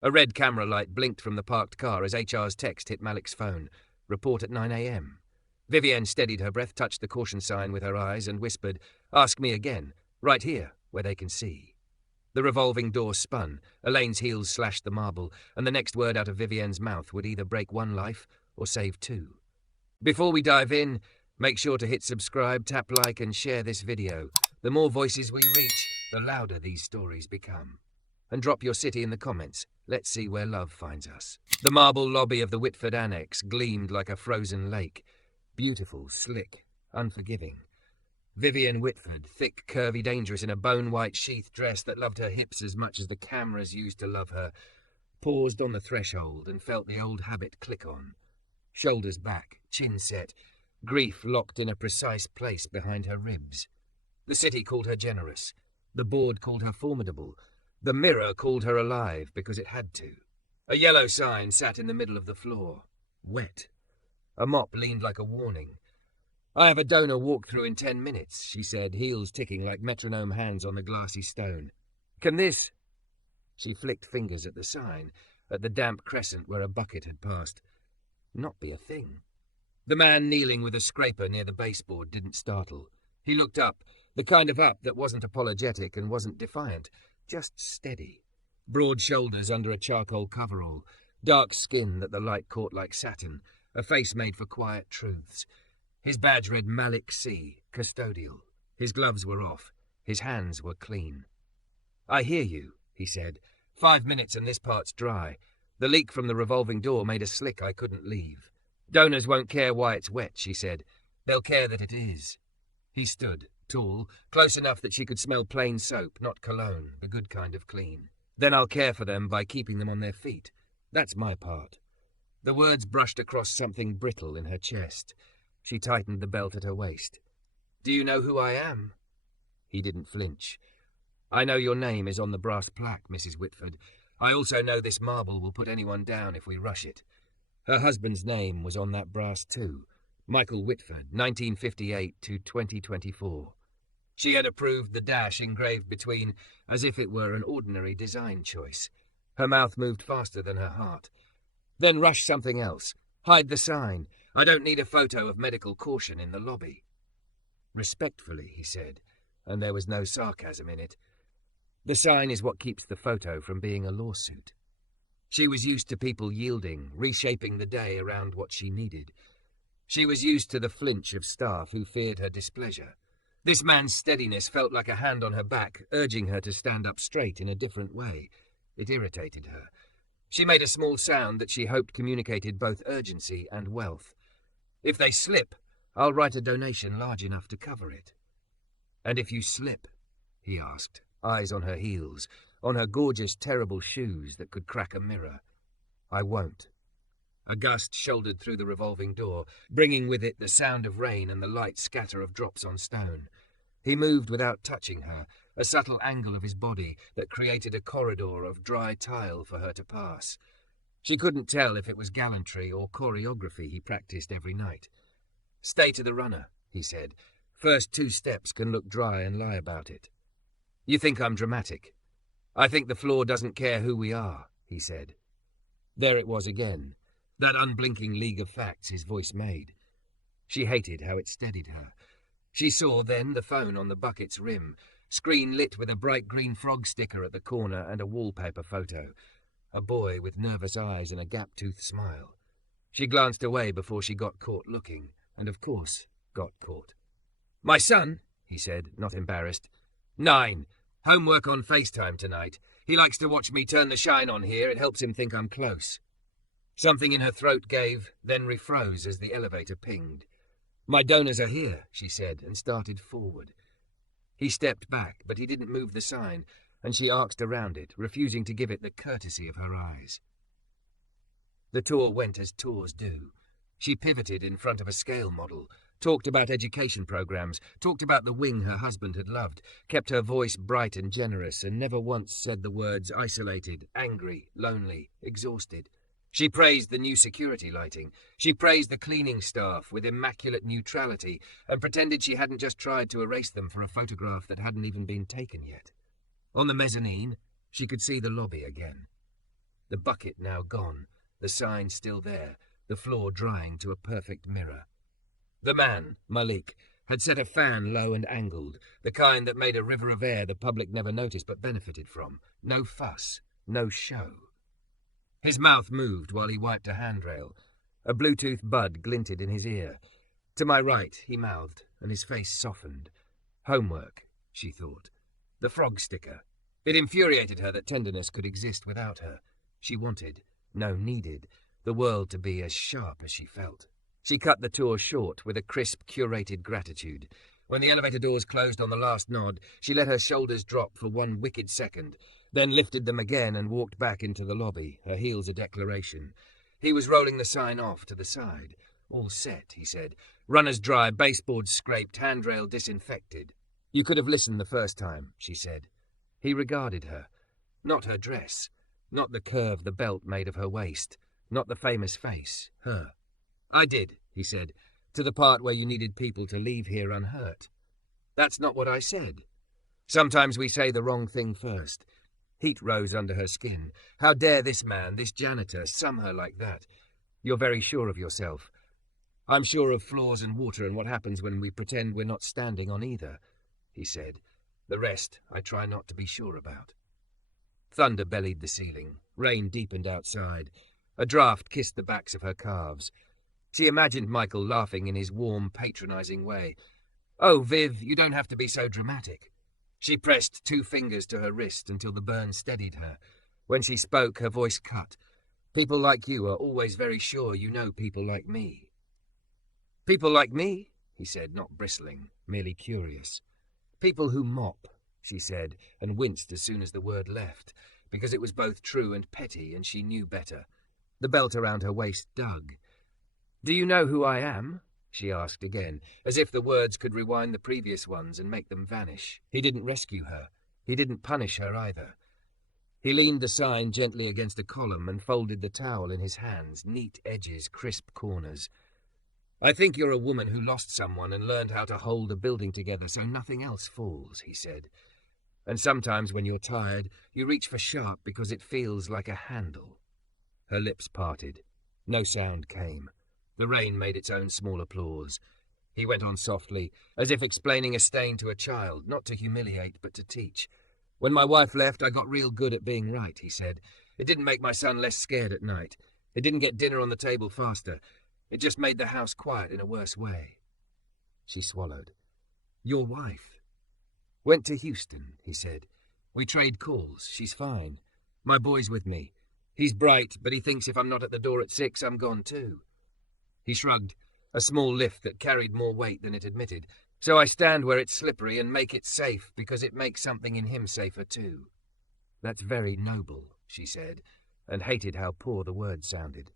A red camera light blinked from the parked car as HR's text hit Malik's phone. Report at 9 a.m. Vivienne steadied her breath, touched the caution sign with her eyes, and whispered, "Ask me again, right here, where they can see." The revolving door spun, Elaine's heels slashed the marble, and the next word out of Vivienne's mouth would either break one life or save two. Before we dive in, make sure to hit subscribe, tap like, and share this video. The more voices we reach, the louder these stories become. And drop your city in the comments. Let's see where love finds us. The marble lobby of the Whitford Annex gleamed like a frozen lake. Beautiful, slick, unforgiving. Vivienne Whitford, thick, curvy, dangerous in a bone-white sheath dress that loved her hips as much as the cameras used to love her, paused on the threshold and felt the old habit click on. Shoulders back, chin set, grief locked in a precise place behind her ribs. The city called her generous. The board called her formidable. The mirror called her alive because it had to. A yellow sign sat in the middle of the floor. Wet. A mop leaned like a warning. "I have a donor walk-through in 10 minutes, she said, heels ticking like metronome hands on the glassy stone. "Can this—" She flicked fingers at the sign, at the damp crescent where a bucket had passed. Not be a thing. The man kneeling with a scraper near the baseboard didn't startle. He looked up, the kind of up that wasn't apologetic and wasn't defiant, just steady. Broad shoulders under a charcoal coverall, dark skin that the light caught like satin, a face made for quiet truths. His badge read Malik C, custodial. His gloves were off. His hands were clean. "I hear you," he said. 5 minutes and this part's dry. The leak from the revolving door made a slick I couldn't leave. "Donors won't care why it's wet," she said. "They'll care that it is." He stood, tall, close enough that she could smell plain soap, not cologne, the good kind of clean. "Then I'll care for them by keeping them on their feet. That's my part." The words brushed across something brittle in her chest. She tightened the belt at her waist. "Do you know who I am?" He didn't flinch. "I know your name is on the brass plaque, Mrs. Whitford. I also know this marble will put anyone down if we rush it." Her husband's name was on that brass too. Michael Whitford, 1958 to 2024. She had approved the dash engraved between, as if it were an ordinary design choice. Her mouth moved faster than her heart. "Then rush something else. Hide the sign. I don't need a photo of medical caution in the lobby." Respectfully, he said, and there was no sarcasm in it. "The sign is what keeps the photo from being a lawsuit." She was used to people yielding, reshaping the day around what she needed. She was used to the flinch of staff who feared her displeasure. This man's steadiness felt like a hand on her back, urging her to stand up straight in a different way. It irritated her. She made a small sound that she hoped communicated both urgency and wealth. "If they slip, I'll write a donation large enough to cover it." "And if you slip?" he asked, eyes on her heels, on her gorgeous, terrible shoes that could crack a mirror. "I won't." A gust shouldered through the revolving door, bringing with it the sound of rain and the light scatter of drops on stone. He moved without touching her, a subtle angle of his body that created a corridor of dry tile for her to pass. She couldn't tell if it was gallantry or choreography he practiced every night. "Stay to the runner," he said. "First 2 steps can look dry and lie about it." "You think I'm dramatic?" "I think the floor doesn't care who we are," he said. There it was again, that unblinking league of facts his voice made. She hated how it steadied her. She saw then the phone on the bucket's rim, screen lit with a bright green frog sticker at the corner and a wallpaper photo. A boy with nervous eyes and a gap-toothed smile. She glanced away before she got caught looking, and of course got caught. "My son," he said, not embarrassed. 9. Homework on FaceTime tonight. He likes to watch me turn the shine on here. It helps him think I'm close. Something in her throat gave, then refroze as the elevator pinged. "My donors are here," she said, and started forward. He stepped back, but he didn't move the sign, and she arced around it, refusing to give it the courtesy of her eyes. The tour went as tours do. She pivoted in front of a scale model, talked about education programs, talked about the wing her husband had loved, kept her voice bright and generous, and never once said the words isolated, angry, lonely, exhausted. She praised the new security lighting. She praised the cleaning staff with immaculate neutrality and pretended she hadn't just tried to erase them for a photograph that hadn't even been taken yet. On the mezzanine, she could see the lobby again. The bucket now gone, the sign still there, the floor drying to a perfect mirror. The man, Malik, had set a fan low and angled, the kind that made a river of air the public never noticed but benefited from. No fuss, no show. His mouth moved while he wiped a handrail. A Bluetooth bud glinted in his ear. To my right, he mouthed, and his face softened. Homework, she thought. The frog sticker. It infuriated her that tenderness could exist without her. She wanted, no, needed, the world to be as sharp as she felt. She cut the tour short with a crisp, curated gratitude. When the elevator doors closed on the last nod, she let her shoulders drop for one wicked second, then lifted them again and walked back into the lobby, her heels a declaration. He was rolling the sign off to the side. All set, he said. Runners dry, baseboards scraped, handrail disinfected. You could have listened the first time, she said. He regarded her. Not her dress. Not the curve the belt made of her waist. Not the famous face. Her. I did, he said, to the part where you needed people to leave here unhurt. That's not what I said. Sometimes we say the wrong thing first. Heat rose under her skin. How dare this man, this janitor, sum her like that? You're very sure of yourself. I'm sure of floors and water and what happens when we pretend we're not standing on either, he said. The rest I try not to be sure about. Thunder bellied the ceiling. Rain deepened outside. A draught kissed the backs of her calves. She imagined Michael laughing in his warm, patronizing way. Oh, Viv, you don't have to be so dramatic. She pressed 2 fingers to her wrist until the burn steadied her. When she spoke, her voice cut. People like you are always very sure you know people like me. People like me, he said, not bristling, merely curious. People who mop, she said, and winced as soon as the word left, because it was both true and petty, and she knew better. The belt around her waist dug. Do you know who I am? She asked again, as if the words could rewind the previous ones and make them vanish. He didn't rescue her. He didn't punish her either. He leaned the sign gently against a column and folded the towel in his hands, neat edges, crisp corners. I think you're a woman who lost someone and learned how to hold a building together so nothing else falls, he said. And sometimes when you're tired, you reach for sharp because it feels like a handle. Her lips parted. No sound came. The rain made its own small applause. He went on softly, as if explaining a stain to a child, not to humiliate, but to teach. When my wife left, I got real good at being right, he said. It didn't make my son less scared at night. It didn't get dinner on the table faster. It just made the house quiet in a worse way. She swallowed. Your wife? Went to Houston, he said. We trade calls. She's fine. My boy's with me. He's bright, but he thinks if I'm not at the door at 6, I'm gone too. He shrugged, a small lift that carried more weight than it admitted. So I stand where it's slippery and make it safe because it makes something in him safer too. That's very noble, she said, and hated how poor the word sounded.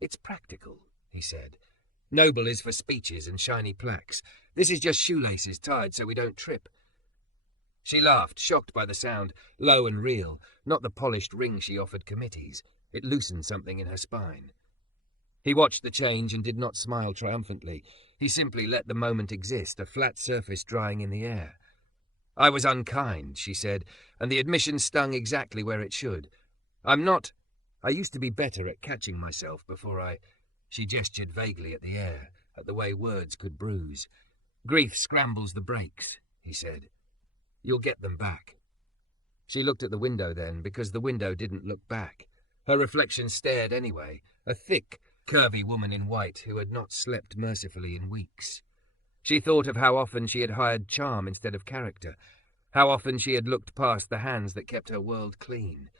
It's practical, he said. Noble is for speeches and shiny plaques. This is just shoelaces tied so we don't trip. She laughed, shocked by the sound, low and real, not the polished ring she offered committees. It loosened something in her spine. He watched the change and did not smile triumphantly. He simply let the moment exist, a flat surface drying in the air. I was unkind, she said, and the admission stung exactly where it should. I used to be better at catching myself before I... She gestured vaguely at the air, at the way words could bruise. Grief scrambles the brakes, he said. You'll get them back. She looked at the window then, because the window didn't look back. Her reflection stared anyway, a thick, curvy woman in white who had not slept mercifully in weeks. She thought of how often she had hired charm instead of character, how often she had looked past the hands that kept her world clean.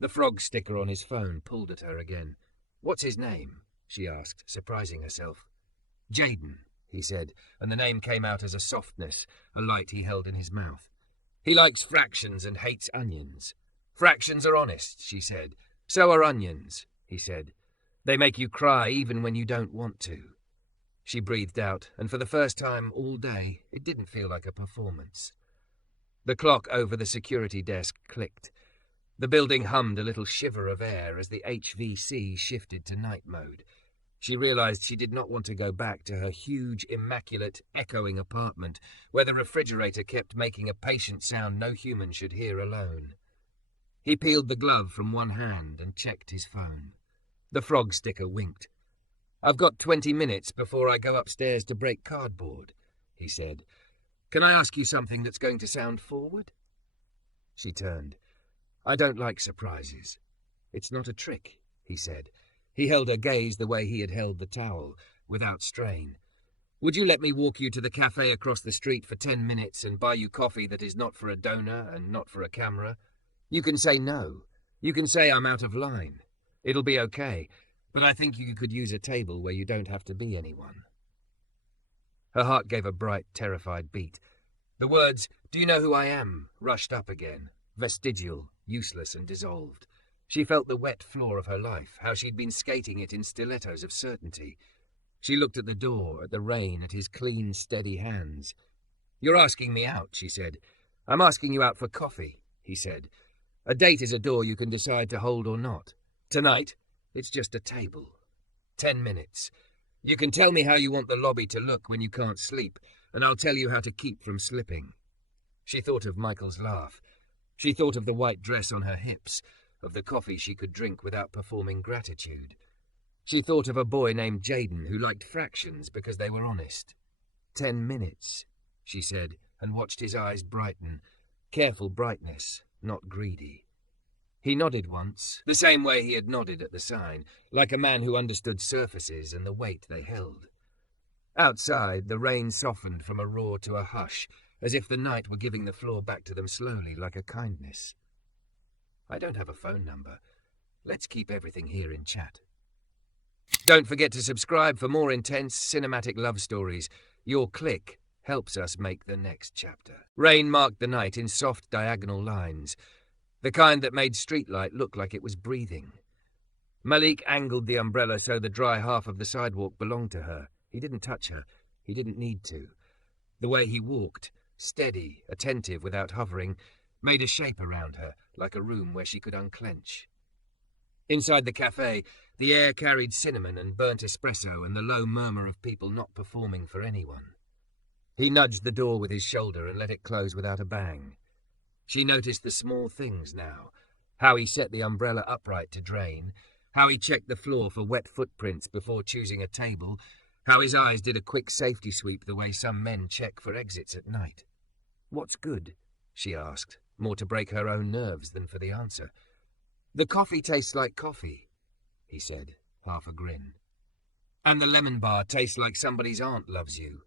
The frog sticker on his phone pulled at her again. What's his name? She asked, surprising herself. Jaden, he said, and the name came out as a softness, a light he held in his mouth. He likes fractions and hates onions. Fractions are honest, she said. So are onions, he said. They make you cry even when you don't want to. She breathed out, and for the first time all day, it didn't feel like a performance. The clock over the security desk clicked. The building hummed a little shiver of air as the HVC shifted to night mode. She realized she did not want to go back to her huge, immaculate, echoing apartment where the refrigerator kept making a patient sound no human should hear alone. He peeled the glove from one hand and checked his phone. The frog sticker winked. "I've got 20 minutes before I go upstairs to break cardboard," he said. "Can I ask you something that's going to sound forward?" She turned. "I don't like surprises." "It's not a trick," he said. He held her gaze the way he had held the towel, without strain. "Would you let me walk you to the cafe across the street for 10 minutes and buy you coffee that is not for a donor and not for a camera? You can say no. You can say I'm out of line. It'll be okay, but I think you could use a table where you don't have to be anyone." Her heart gave a bright, terrified beat. The words, "Do you know who I am?" rushed up again, vestigial, useless and dissolved. She felt the wet floor of her life, how she'd been skating it in stilettos of certainty. She looked at the door, at the rain, at his clean, steady hands. "You're asking me out," she said. "I'm asking you out for coffee," he said. "A date is a door you can decide to hold or not. Tonight, it's just a table. 10 minutes. You can tell me how you want the lobby to look when you can't sleep, and I'll tell you how to keep from slipping." She thought of Michael's laugh. She thought of the white dress on her hips, of the coffee she could drink without performing gratitude. She thought of a boy named Jaden who liked fractions because they were honest. 10 minutes, she said, and watched his eyes brighten. Careful brightness, not greedy. He nodded once, the same way he had nodded at the sign, like a man who understood surfaces and the weight they held. Outside, the rain softened from a roar to a hush, as if the night were giving the floor back to them slowly, like a kindness. "I don't have a phone number. Let's keep everything here in chat." Don't forget to subscribe for more intense cinematic love stories. Your click helps us make the next chapter. Rain marked the night in soft diagonal lines, the kind that made streetlight look like it was breathing. Malik angled the umbrella so the dry half of the sidewalk belonged to her. He didn't touch her. He didn't need to. The way he walked, steady, attentive without hovering, made a shape around her, like a room where she could unclench. Inside the cafe, the air carried cinnamon and burnt espresso and the low murmur of people not performing for anyone. He nudged the door with his shoulder and let it close without a bang. She noticed the small things now, how he set the umbrella upright to drain, how he checked the floor for wet footprints before choosing a table, how his eyes did a quick safety sweep the way some men check for exits at night. "What's good?" she asked, more to break her own nerves than for the answer. "The coffee tastes like coffee," he said, half a grin. "And the lemon bar tastes like somebody's aunt loves you."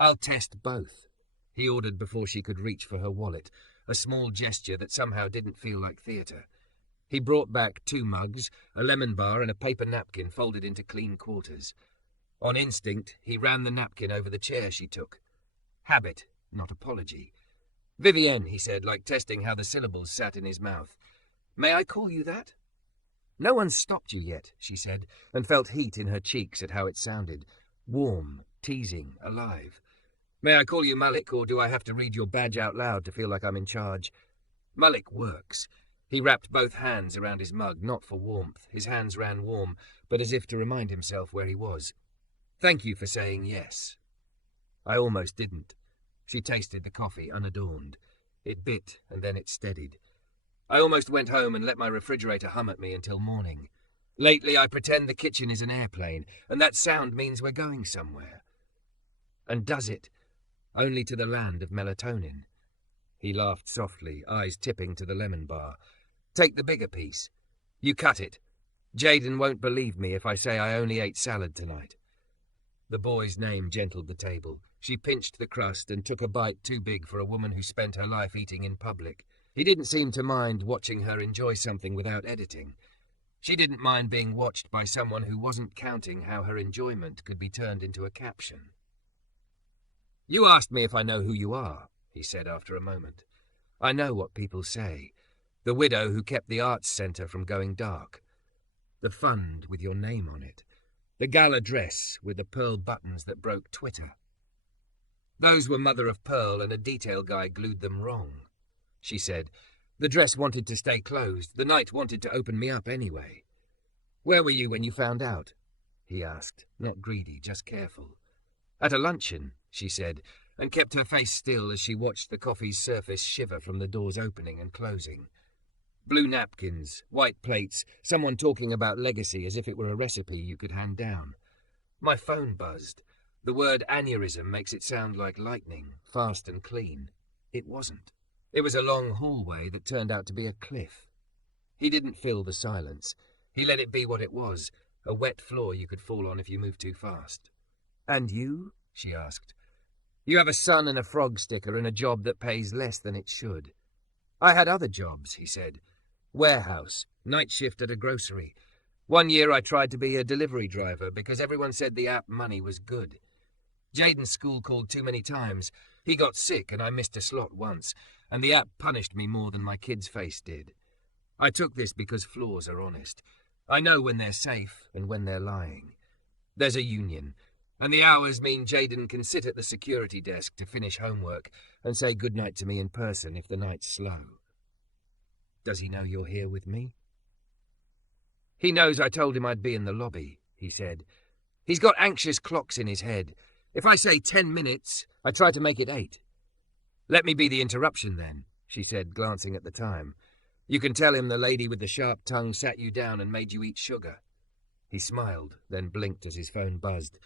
"I'll test both," he ordered before she could reach for her wallet, a small gesture that somehow didn't feel like theatre. He brought back 2 mugs, a lemon bar and a paper napkin folded into clean quarters. On instinct, he ran the napkin over the chair she took. Habit, not apology. "Vivienne," he said, like testing how the syllables sat in his mouth. "May I call you that?" "No one's stopped you yet," she said, and felt heat in her cheeks at how it sounded. Warm, teasing, alive. "May I call you Malik, or do I have to read your badge out loud to feel like I'm in charge?" "Malik works." He wrapped both hands around his mug, not for warmth. His hands ran warm, but as if to remind himself where he was. "Thank you for saying yes." "I almost didn't." She tasted the coffee unadorned. It bit, and then it steadied. "I almost went home and let my refrigerator hum at me until morning. Lately I pretend the kitchen is an airplane, and that sound means we're going somewhere." "And does it? Only to the land of melatonin." He laughed softly, eyes tipping to the lemon bar. "Take the bigger piece. You cut it. Jaden won't believe me if I say I only ate salad tonight." The boy's name gentled the table. She pinched the crust and took a bite too big for a woman who spent her life eating in public. He didn't seem to mind watching her enjoy something without editing. She didn't mind being watched by someone who wasn't counting how her enjoyment could be turned into a caption. "You asked me if I know who you are," he said after a moment. "I know what people say. The widow who kept the arts centre from going dark. The fund with your name on it. The gala dress with the pearl buttons that broke Twitter. Those were mother of pearl and a detail guy glued them wrong," she said. "The dress wanted to stay closed. The night wanted to open me up anyway." "Where were you when you found out?" he asked, not greedy, just careful. "At a luncheon," she said, and kept her face still as she watched the coffee's surface shiver from the door's opening and closing. Blue napkins, white plates, someone talking about legacy as if it were a recipe you could hand down. My phone buzzed. The word aneurysm makes it sound like lightning, fast and clean. It wasn't. It was a long hallway that turned out to be a cliff. He didn't fill the silence. He let it be what it was, a wet floor you could fall on if you moved too fast. "And you?" she asked. "You have a son and a frog sticker and a job that pays less than it should." "I had other jobs," he said. "Warehouse, night shift at a grocery. One year I tried to be a delivery driver because everyone said the app money was good. Jaden's school called too many times. He got sick and I missed a slot once, and the app punished me more than my kid's face did. I took this because floors are honest. I know when they're safe and when they're lying. There's a union, and the hours mean Jaden can sit at the security desk to finish homework and say goodnight to me in person if the night's slow." "Does he know you're here with me?" "He knows I told him I'd be in the lobby," he said. "He's got anxious clocks in his head. If I say 10 minutes, I try to make it 8. "Let me be the interruption then," she said, glancing at the time. "You can tell him the lady with the sharp tongue sat you down and made you eat sugar." He smiled, then blinked as his phone buzzed.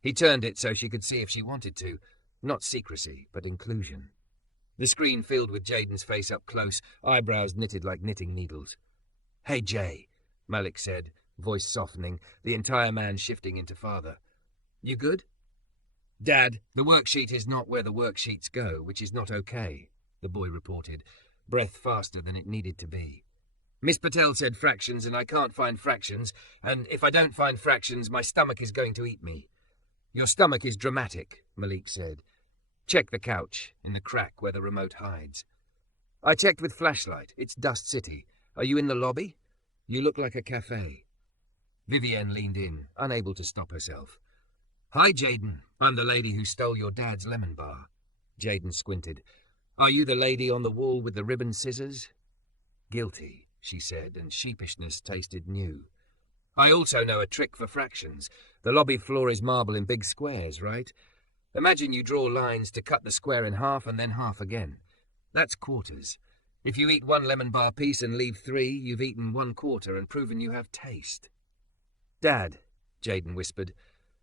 He turned it so she could see if she wanted to. Not secrecy, but inclusion. The screen filled with Jaden's face up close, eyebrows knitted like knitting needles. "Hey, Jay," Malik said, voice softening, the entire man shifting into father. "You good?" "Dad, the worksheet is not where the worksheets go, which is not okay," the boy reported, breath faster than it needed to be. "Miss Patel said fractions, and I can't find fractions, and if I don't find fractions, my stomach is going to eat me." "Your stomach is dramatic," Malik said. "Check the couch, in the crack where the remote hides." "I checked with flashlight. It's Dust City. Are you in the lobby? You look like a cafe." Vivienne leaned in, unable to stop herself. "Hi, Jaden. I'm the lady who stole your dad's lemon bar." Jaden squinted. "Are you the lady on the wall with the ribbon scissors?" "Guilty," she said, and sheepishness tasted new. "I also know a trick for fractions. The lobby floor is marble in big squares, right? Imagine you draw lines to cut the square in half and then half again. That's quarters. If you eat 1 lemon bar piece and leave 3, you've eaten 1/4 and proven you have taste." "Dad," Jaden whispered,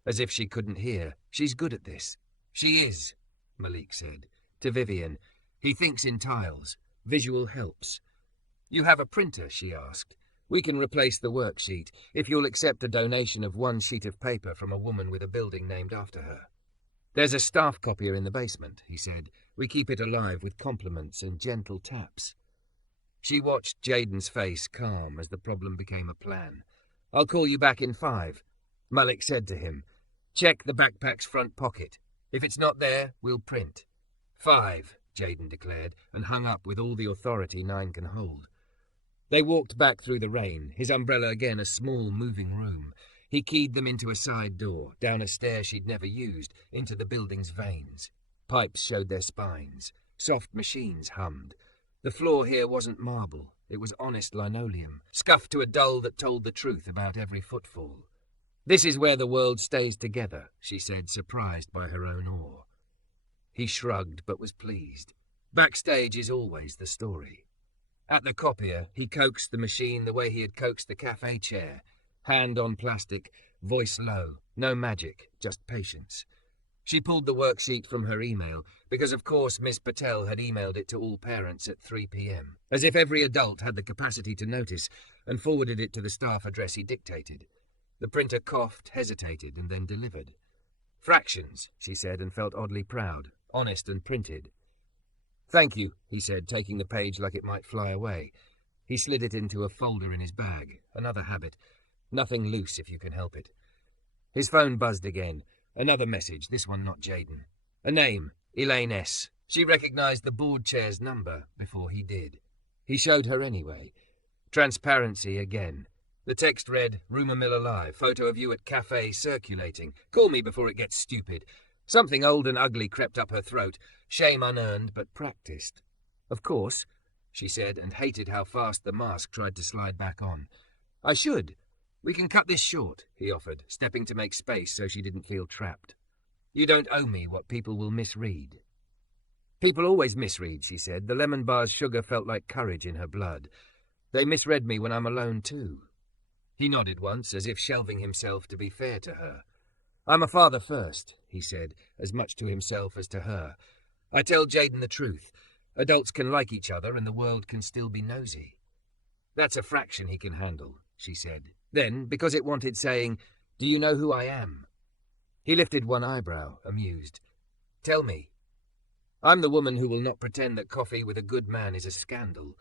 as if she couldn't hear. "She's good at this." "She is," Malik said. To Vivienne, "He thinks in tiles. Visual helps." "You have a printer?" she asked. "We can replace the worksheet, if you'll accept a donation of 1 sheet of paper from a woman with a building named after her." "There's a staff copier in the basement," he said. "We keep it alive with compliments and gentle taps." She watched Jaden's face calm as the problem became a plan. "I'll call you back in 5, Malik said to him. "Check the backpack's front pocket. If it's not there, we'll print." 5, Jaden declared, and hung up with all the authority 9 can hold. They walked back through the rain, his umbrella again a small moving room. He keyed them into a side door, down a stair she'd never used, into the building's veins. Pipes showed their spines. Soft machines hummed. The floor here wasn't marble. It was honest linoleum, scuffed to a dull that told the truth about every footfall. "This is where the world stays together," she said, surprised by her own awe. He shrugged, but was pleased. Backstage is always the story. At the copier, he coaxed the machine the way he had coaxed the cafe chair. Hand on plastic, voice low, no magic, just patience. She pulled the worksheet from her email, because of course Miss Patel had emailed it to all parents at 3 p.m, as if every adult had the capacity to notice, and forwarded it to the staff address he dictated. The printer coughed, hesitated, and then delivered. "Fractions," she said, and felt oddly proud, honest and printed. "Thank you," he said, taking the page like it might fly away. He slid it into a folder in his bag, another habit. Nothing loose if you can help it. His phone buzzed again. Another message, this one not Jaden. A name, Elaine S. She recognized the board chair's number before he did. He showed her anyway. Transparency again. The text read, "Rumour mill alive, photo of you at cafe circulating. Call me before it gets stupid." Something old and ugly crept up her throat, shame unearned but practiced. "Of course," she said, and hated how fast the mask tried to slide back on. "I should. We can cut this short," he offered, stepping to make space so she didn't feel trapped. "You don't owe me what people will misread." "People always misread," she said. The lemon bar's sugar felt like courage in her blood. They misread me when I'm alone, too. He nodded once, as if shelving himself to be fair to her. I'm a father first, he said, as much to himself as to her. I tell Jaden the truth. Adults can like each other and the world can still be nosy. That's a fraction he can handle, she said. Then, because it wanted saying, do you know who I am? He lifted one eyebrow, amused. Tell me. I'm the woman who will not pretend that coffee with a good man is a scandal,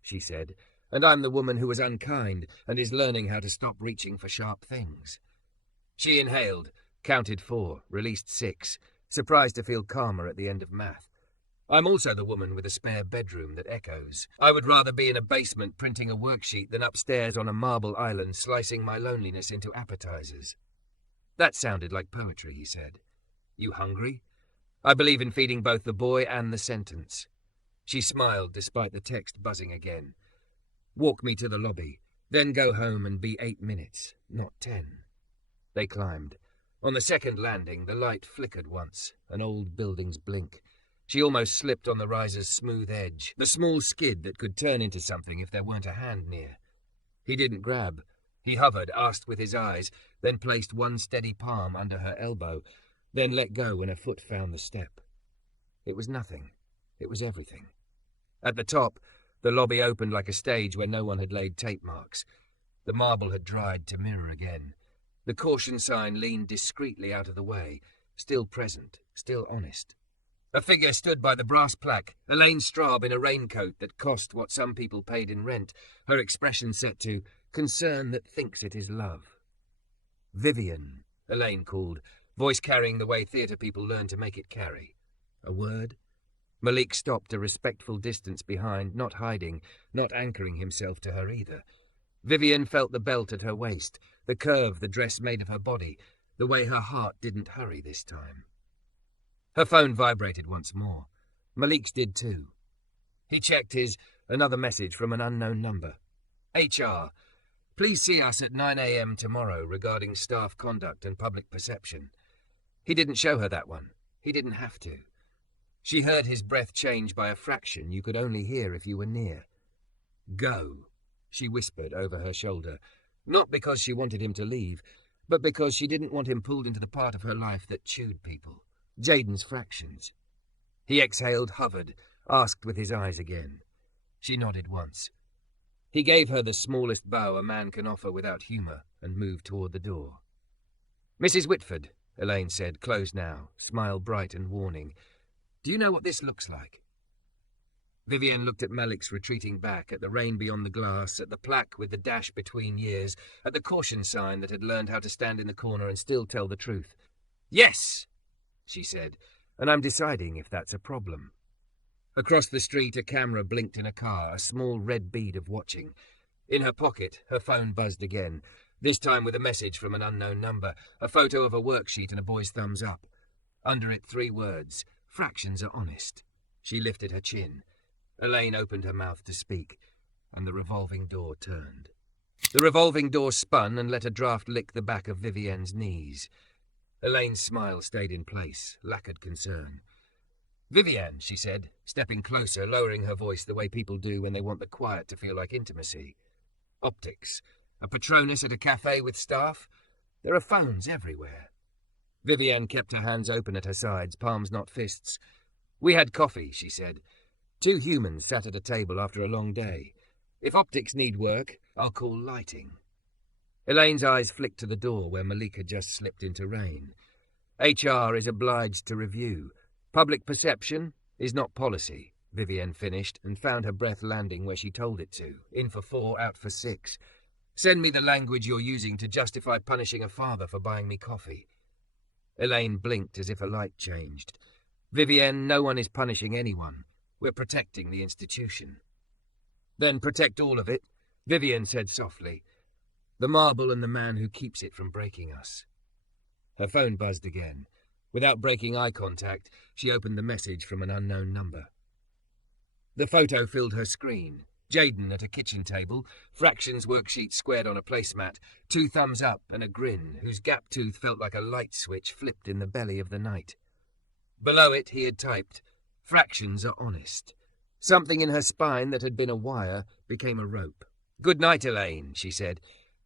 she said, and I'm the woman who was unkind and is learning how to stop reaching for sharp things. She inhaled, counted 4, released 6, surprised to feel calmer at the end of math. I'm also the woman with a spare bedroom that echoes. I would rather be in a basement printing a worksheet than upstairs on a marble island slicing my loneliness into appetizers. That sounded like poetry, he said. You hungry? I believe in feeding both the boy and the sentence. She smiled despite the text buzzing again. Walk me to the lobby, then go home and be 8 minutes, not 10. They climbed. On the second landing, the light flickered once, an old building's blink. She almost slipped on the riser's smooth edge, the small skid that could turn into something if there weren't a hand near. He didn't grab. He hovered, asked with his eyes, then placed one steady palm under her elbow, then let go when a foot found the step. It was nothing. It was everything. At the top, the lobby opened like a stage where no one had laid tape marks. The marble had dried to mirror again. The caution sign leaned discreetly out of the way, still present, still honest. A figure stood by the brass plaque, Elaine Straub in a raincoat that cost what some people paid in rent, her expression set to concern that thinks it is love. Vivienne, Elaine called, voice carrying the way theatre people learn to make it carry. A word? Malik stopped a respectful distance behind, not hiding, not anchoring himself to her either. Vivienne felt the belt at her waist, the curve the dress made of her body, the way her heart didn't hurry this time. Her phone vibrated once more. Malik's did too. He checked his another message from an unknown number. HR, please see us at 9 a.m. tomorrow regarding staff conduct and public perception. He didn't show her that one. He didn't have to. She heard his breath change by a fraction you could only hear if you were near. Go, she whispered over her shoulder, not because she wanted him to leave, but because she didn't want him pulled into the part of her life that chewed people. Jaden's fractions. He exhaled, hovered, asked with his eyes again. She nodded once. He gave her the smallest bow a man can offer without humour and moved toward the door. Mrs. Whitford, Elaine said, closed now, smile bright and warning. Do you know what this looks like? Vivienne looked at Malik's retreating back, at the rain beyond the glass, at the plaque with the dash between years, at the caution sign that had learned how to stand in the corner and still tell the truth. Yes, she said, and I'm deciding if that's a problem. Across the street, a camera blinked in a car, a small red bead of watching. In her pocket, her phone buzzed again, this time with a message from an unknown number, a photo of a worksheet and a boy's thumbs up. Under it, 3 words, fractions are honest. She lifted her chin. Elaine opened her mouth to speak, and the revolving door turned. The revolving door spun and let a draft lick the back of Vivienne's knees. Elaine's smile stayed in place, lacquered concern. Vivienne, she said, stepping closer, lowering her voice the way people do when they want the quiet to feel like intimacy. Optics. A Patronus at a cafe with staff? There are phones everywhere. Vivienne kept her hands open at her sides, palms not fists. We had coffee, she said. 2 humans sat at a table after a long day. If optics need work, I'll call lighting. Elaine's eyes flicked to the door where Malik had just slipped into rain. HR is obliged to review. Public perception is not policy, Vivienne finished and found her breath landing where she told it to, in for 4, out for 6. Send me the language you're using to justify punishing a father for buying me coffee. Elaine blinked as if a light changed. Vivienne, no one is punishing anyone. We're protecting the institution. Then protect all of it, Vivienne said softly. The marble and the man who keeps it from breaking us. Her phone buzzed again. Without breaking eye contact, she opened the message from an unknown number. The photo filled her screen. Jaden at a kitchen table, fractions worksheet squared on a placemat, 2 thumbs up and a grin whose gap tooth felt like a light switch flipped in the belly of the night. Below it he had typed, fractions are honest. Something in her spine that had been a wire became a rope. "Good night, Elaine," she said.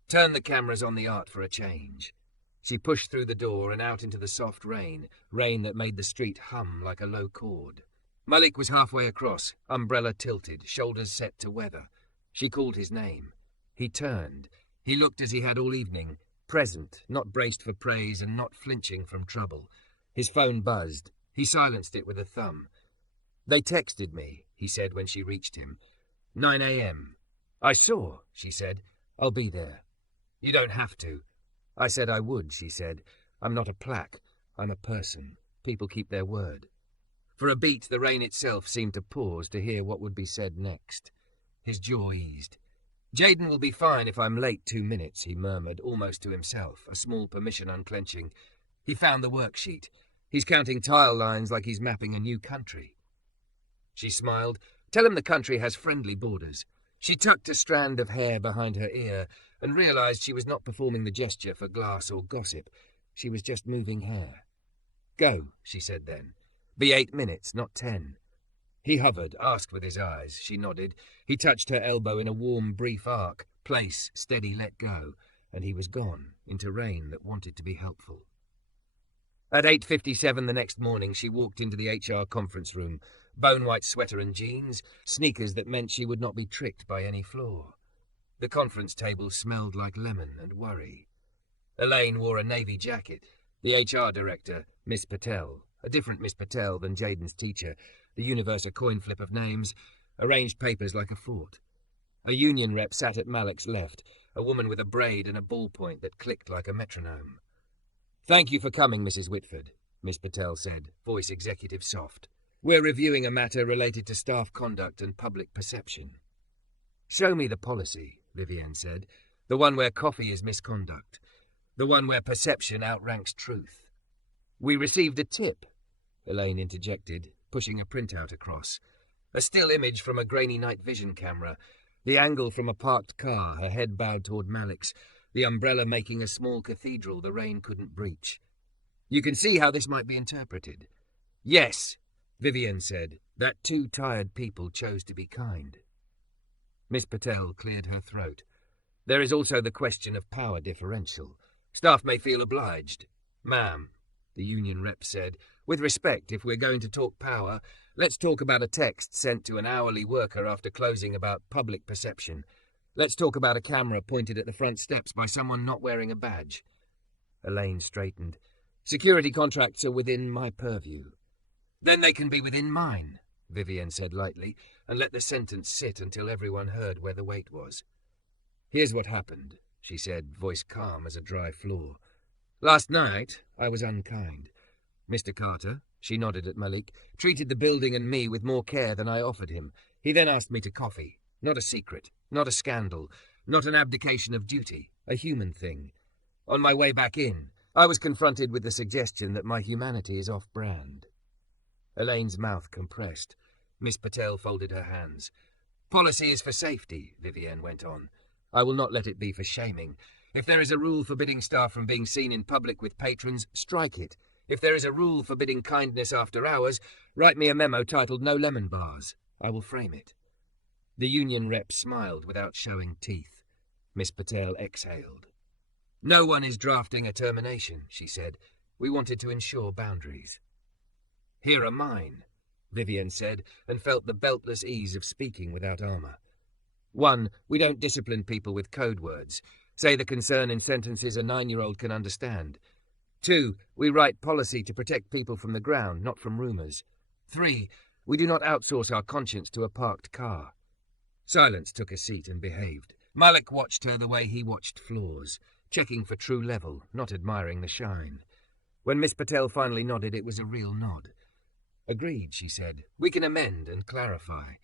"Turn the cameras on the art for a change." She pushed through the door and out into the soft rain that made the street hum like a low chord. Malik was halfway across, umbrella tilted, shoulders set to weather. She called his name. He turned. He looked as he had all evening, present, not braced for praise and not flinching from trouble. His phone buzzed. He silenced it with a thumb. "They texted me," he said when she reached him. 9 a.m. "I saw," she said. "I'll be there." "You don't have to." "I said I would," she said. "I'm not a plaque. I'm a person. People keep their word." For a beat, the rain itself seemed to pause to hear what would be said next. His jaw eased. "Jaden will be fine if I'm late 2 minutes," he murmured, almost to himself, a small permission unclenching. He found the worksheet. He's counting tile lines like he's mapping a new country. She smiled. "Tell him the country has friendly borders." She tucked a strand of hair behind her ear and realized she was not performing the gesture for glass or gossip. She was just moving hair. "Go," she said then. "Be 8 minutes, not 10. He hovered, asked with his eyes. She nodded. He touched her elbow in a warm, brief arc. Place, steady, let go. And he was gone, into rain that wanted to be helpful. At 8:57 the next morning, she walked into the HR conference room. Bone-white sweater and jeans, sneakers that meant she would not be tricked by any flaw. The conference table smelled like lemon and worry. Elaine wore a navy jacket. The HR director, Miss Patel, a different Miss Patel than Jaden's teacher, the universe a coin flip of names, arranged papers like a fort. A union rep sat at Malik's left, a woman with a braid and a ballpoint that clicked like a metronome. "Thank you for coming, Mrs. Whitford," Miss Patel said, voice executive soft. "We're reviewing a matter related to staff conduct and public perception." "Show me the policy," Vivienne said. "The one where coffee is misconduct. The one where perception outranks truth." "We received a tip," Elaine interjected, pushing a printout across. A still image from a grainy night vision camera. The angle from a parked car, her head bowed toward Malik's, the umbrella making a small cathedral the rain couldn't breach. "You can see how this might be interpreted." "Yes," Vivienne said, "that 2 tired people chose to be kind." Miss Patel cleared her throat. "There is also the question of power differential. Staff may feel obliged." "Ma'am," the union rep said, "with respect, if we're going to talk power, let's talk about a text sent to an hourly worker after closing about public perception. Let's talk about a camera pointed at the front steps by someone not wearing a badge." Elaine straightened. "Security contracts are within my purview." "Then they can be within mine," Vivienne said lightly, and let the sentence sit until everyone heard where the weight was. "Here's what happened," she said, voice calm as a dry floor. "Last night, I was unkind. Mr. Carter," she nodded at Malik, "treated the building and me with more care than I offered him. He then asked me to coffee. Not a secret, not a scandal, not an abdication of duty, a human thing. On my way back in, I was confronted with the suggestion that my humanity is off-brand." Elaine's mouth compressed. Miss Patel folded her hands. "Policy is for safety," Vivienne went on. "I will not let it be for shaming. If there is a rule forbidding staff from being seen in public with patrons, strike it. If there is a rule forbidding kindness after hours, write me a memo titled 'No Lemon Bars.' I will frame it." The union rep smiled without showing teeth. Miss Patel exhaled. "No one is drafting a termination," she said. "We wanted to ensure boundaries." "Here are mine," Vivienne said, and felt the beltless ease of speaking without armor. 1. We don't discipline people with code words. Say the concern in sentences a 9-year-old can understand. 2. We write policy to protect people from the ground, not from rumors. 3. We do not outsource our conscience to a parked car. Silence took a seat and behaved. Malik watched her the way he watched floors, checking for true level, not admiring the shine. When Miss Patel finally nodded, it was a real nod. "Agreed," she said. "We can amend and clarify.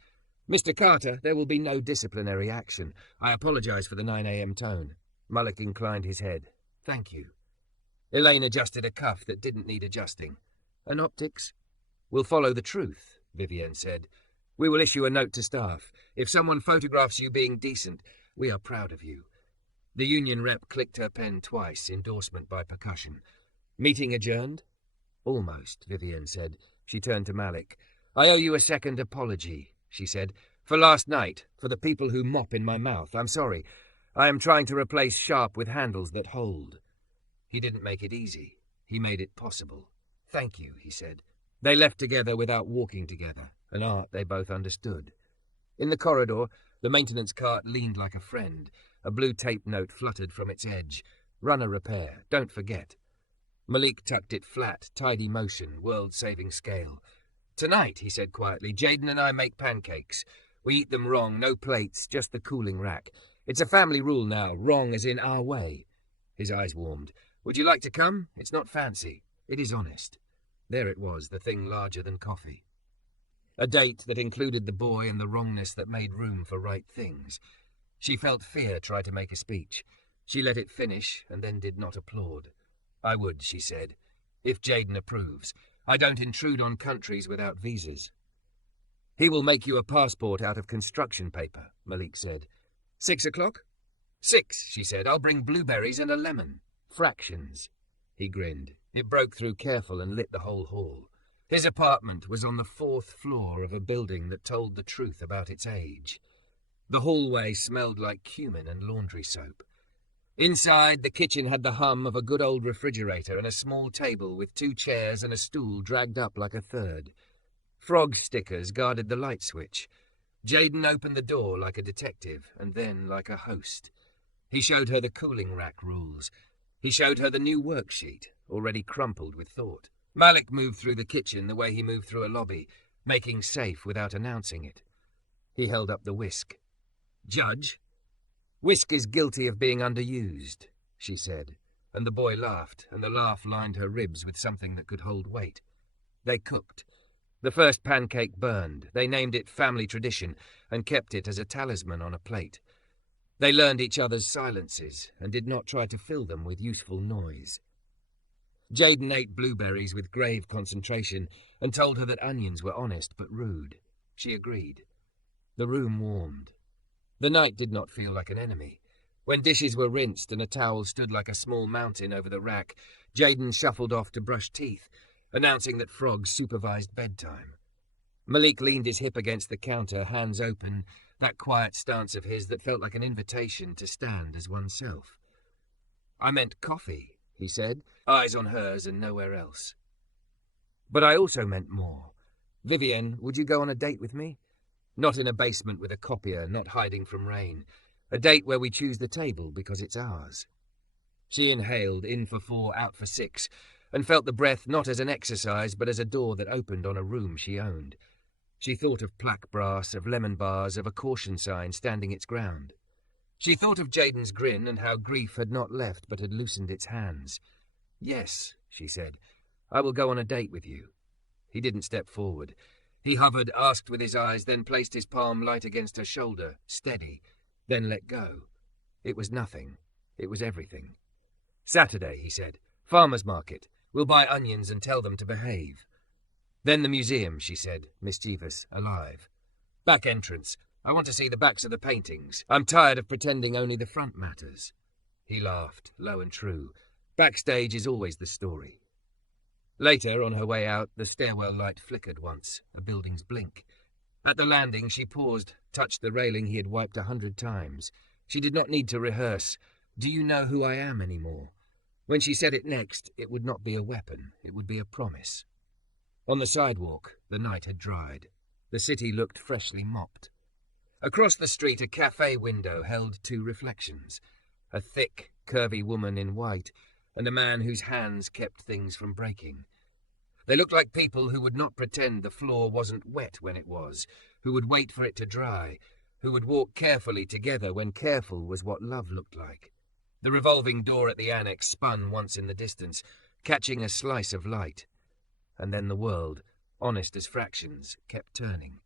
Mr. Carter, there will be no disciplinary action. I apologize for the 9 a.m. tone." Malik inclined his head. "Thank you." Elaine adjusted a cuff that didn't need adjusting. "An optics?" "We'll follow the truth," Vivienne said. "We will issue a note to staff. If someone photographs you being decent, we are proud of you." The union rep clicked her pen twice, endorsement by percussion. "Meeting adjourned?" "Almost," Vivienne said. She turned to Malik. "I owe you a second apology." she said. "For last night, for the people who mop in my mouth. I'm sorry. I am trying to replace sharp with handles that hold." He didn't make it easy. He made it possible. "Thank you," he said. They left together without walking together, an art they both understood. In the corridor, the maintenance cart leaned like a friend. A blue tape note fluttered from its edge. "Runner repair. Don't forget." Malik tucked it flat, tidy motion, world-saving scale. "Tonight," he said quietly, "Jaden and I make pancakes. We eat them wrong, no plates, just the cooling rack. It's a family rule now, wrong as in our way." His eyes warmed. "Would you like to come? It's not fancy. It is honest." There it was, the thing larger than coffee. A date that included the boy and the wrongness that made room for right things. She felt fear try to make a speech. She let it finish and then did not applaud. "I would," she said, "if Jaden approves. I don't intrude on countries without visas." "He will make you a passport out of construction paper," Malik said. 6 o'clock? 6, she said. "I'll bring blueberries and a lemon." "Fractions." He grinned. It broke through careful and lit the whole hall. His apartment was on the 4th floor of a building that told the truth about its age. The hallway smelled like cumin and laundry soap. Inside, the kitchen had the hum of a good old refrigerator and a small table with 2 chairs and a stool dragged up like a third. Frog stickers guarded the light switch. Jaden opened the door like a detective, and then like a host. He showed her the cooling rack rules. He showed her the new worksheet, already crumpled with thought. Malik moved through the kitchen the way he moved through a lobby, making safe without announcing it. He held up the whisk. "Judge, whisk is guilty of being underused," she said, and the boy laughed, and the laugh lined her ribs with something that could hold weight. They cooked. The first pancake burned. They named it family tradition and kept it as a talisman on a plate. They learned each other's silences and did not try to fill them with useful noise. Jaden ate blueberries with grave concentration and told her that onions were honest but rude. She agreed. The room warmed. The night did not feel like an enemy. When dishes were rinsed and a towel stood like a small mountain over the rack, Jaden shuffled off to brush teeth, announcing that Frog supervised bedtime. Malik leaned his hip against the counter, hands open, that quiet stance of his that felt like an invitation to stand as oneself. "I meant coffee," he said, eyes on hers and nowhere else. "But I also meant more. Vivienne, would you go on a date with me? Not in a basement with a copier, not hiding from rain. A date where we choose the table because it's ours." She inhaled, in for 4, out for 6, and felt the breath not as an exercise but as a door that opened on a room she owned. She thought of plaque brass, of lemon bars, of a caution sign standing its ground. She thought of Jaden's grin and how grief had not left but had loosened its hands. "Yes," she said, "I will go on a date with you." He didn't step forward. He hovered, asked with his eyes, then placed his palm light against her shoulder, steady, then let go. It was nothing. It was everything. "Saturday," he said. "Farmer's market. We'll buy onions and tell them to behave." "Then the museum," she said, mischievous, alive. "Back entrance. I want to see the backs of the paintings. I'm tired of pretending only the front matters." He laughed, low and true. Backstage is always the story. Later, on her way out, the stairwell light flickered once, a building's blink. At the landing, she paused, touched the railing he had wiped 100 times. She did not need to rehearse. "Do you know who I am anymore?" When she said it next, it would not be a weapon. It would be a promise. On the sidewalk, the night had dried. The city looked freshly mopped. Across the street, a cafe window held 2 reflections. A thick, curvy woman in white, and a man whose hands kept things from breaking. They looked like people who would not pretend the floor wasn't wet when it was, who would wait for it to dry, who would walk carefully together when careful was what love looked like. The revolving door at the Annex spun once in the distance, catching a slice of light. And then the world, honest as fractions, kept turning.